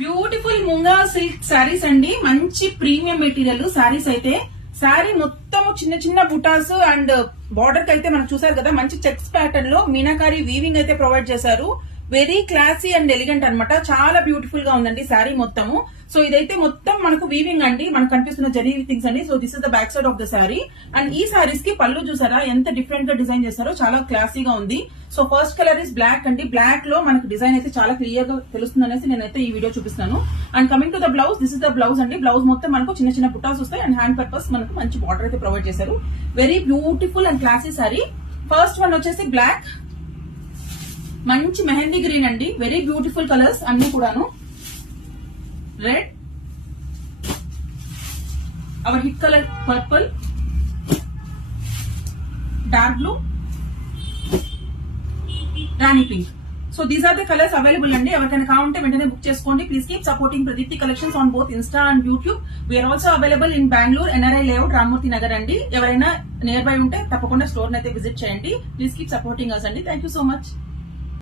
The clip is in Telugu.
బ్యూటిఫుల్ ముంగా సిల్క్ శారీస్ అండి. మంచి ప్రీమియం మెటీరియల్ శారీస్ అయితే శారీ మొత్తం చిన్న చిన్న బుటాస్ అండ్ బార్డర్ కి అయితే మనం చూసారు కదా, మంచి చెక్స్ ప్యాటర్న్ లో మీనాకారి వీవింగ్ అయితే ప్రొవైడ్ చేశారు. వెరీ క్లాసీ అండ్ ఎలిగెంట్ అన్నమాట. చాలా బ్యూటిఫుల్ గా ఉందండి శారీ మొత్తము. సో ఇదైతే మొత్తం మనకు వీవింగ్ అండి, మనకు కనిపిస్తున్న జరీ థింగ్స్ అండి. So this is the back side of the sari. And ఈ శారీస్ కి పళ్ళు చూసారా ఎంత డిఫరెంట్ గా డిజైన్ చేశారో, చాలా క్లాసీగా ఉంది. So first colour is black అండి. బ్లాక్ లో మనకు డిజైన్ అయితే చాలా క్లియర్ గా తెలుస్తుంది అనేసి నేనైతే ఈ వీడియో చూపిస్తాను. And coming to the blouse, this is the blouse అండి. బ్లౌజ్ మొత్తం మనకు చిన్న చిన్న బుటాస్ వస్తాయి అండ్ హ్యాండ్ పర్పస్ మనకు మంచి బార్డర్ అయితే ప్రొవైడ్ చేశారు. Very beautiful and classy sari. First one వచ్చేసి బ్లాక్, మంచి మెహందీ గ్రీన్ అండి. వెరీ బ్యూటిఫుల్ కలర్స్ అన్ని కూడాను. Red, our hit colour purple, dark blue, rani pink. So these are the colours available అండి. ఎవరికైనా కావాలంటే వెంటనే బుక్ చేసుకోండి. Please keep supporting Pradeepti collections on both Insta and YouTube. We're also available in Bengaluru NRI layout Rammurthy Nagar అండి. ఎవరైనా నియర్ బై ఉంటే తప్పకుండా స్టోర్ అయితే విజిట్ చేయండి. ప్లీజ్ కీప్ సపోర్టింగ్ అస్ అండి. Thank you so much.